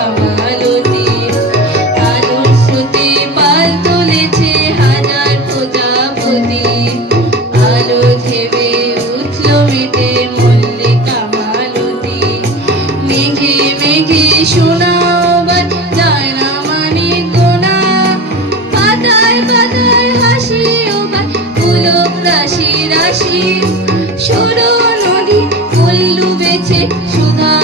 কামালতি। আলোর স্রোতে পাল তুলেছে হাজার প্রজাপতি। আলো ঢেবে উঠল মেটে মল্লিকা মালতী। মেঘে মেঘে শোনাও বাজ যায় না মানিক গোনা। পাতায় পাতায় হাসি ও বাজ পুলক রাশি রাশি। সরু নদী ফুল ডুবেছে সুধা